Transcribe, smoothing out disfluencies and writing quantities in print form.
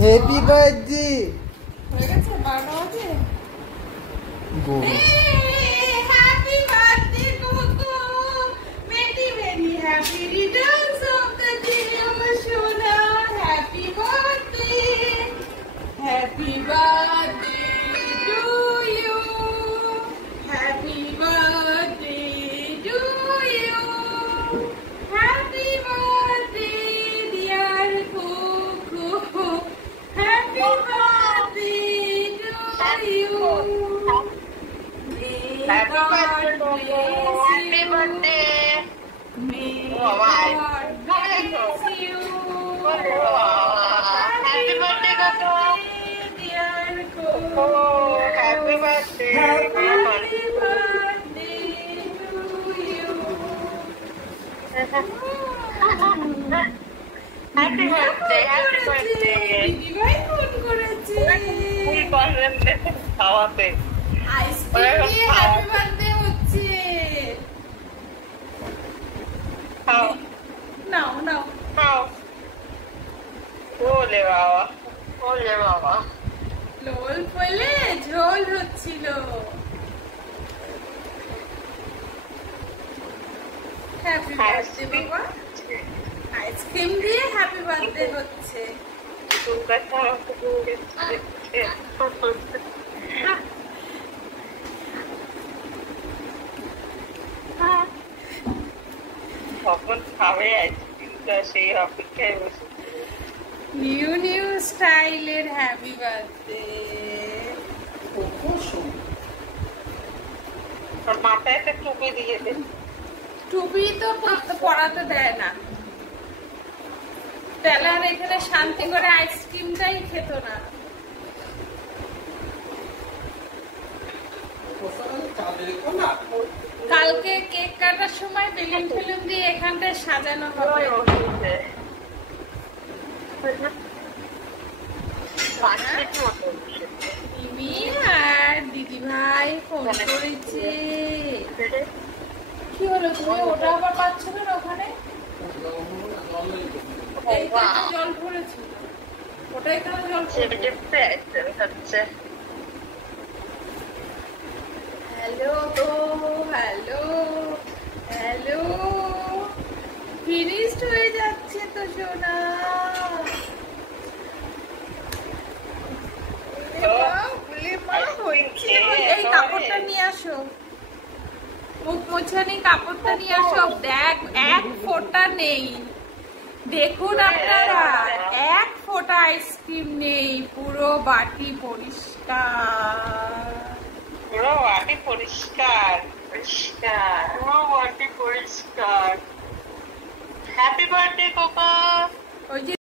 Happy birthday হয়ে গেছে 12টা বাজে। গরু happy birthday Coco, many many happy returns of the day আমার সোনা। Happy birthday, happy birthday to you, happy birthday to you, happy birthday dear Coco, happy birthday to you. Happy birthday, Coco. Happy birthday. Happy birthday, Coco. Oh, happy birthday. Happy birthday, happy birthday. দিদিভাই phone করেছে ফুল পারলেন খাওয়াতে। Ice cream দিয়ে happy birthday হচ্ছে। খাও নাও নাও খাও। ওলে বাবা, ওলে বাবা। লোল ফলে ঝোল হচ্ছিল। হ্যাপি বার্থডে বাবা, আইসক্রিম দিয়ে হ্যাপি বার্থডে হচ্ছে। কখন খাবে আইসক্রিমটা সেই অপেক্ষায় বসে। নিউ নিউ স্টাইলের হ্যাপি বার্থডে। মাথায় একটা টুপি দিয়ে দে। টুপি তো পরাতে দেয় না। টেলার এখানে শান্তি করে আইসক্রিমটাই খেত না। কালকে কেক কাটার সময় বেলুন ফেলুন দিয়ে এখানটায় সাজানো হবে। মিমি আর দিদি ভাই ফোন করেছে। কি হলো, তুমি ওটা আবার পাচ্ছ না ওখানে? এইখানে জল ভরেছে, ওটা এখানে জল হচ্ছে। হ্যালো হ্যালো হ্যালো, ফিনিশড হয়ে যাচ্ছে তো সোনা। এই কাপড়টা নিয়ে আসো, মুখ মোছানি কাপড়টা নিয়ে আসো। দেখ এক ফোঁটা নেই, দেখুন আপনারা এক ফোঁটা আইসক্রিম নেই, পুরো বাটি পরিষ্কার। পুরো বাটি পরিষ্কার পরিষ্কার, পুরো বাটি পরিষ্কার। Happy birthday cocoa. ওই যে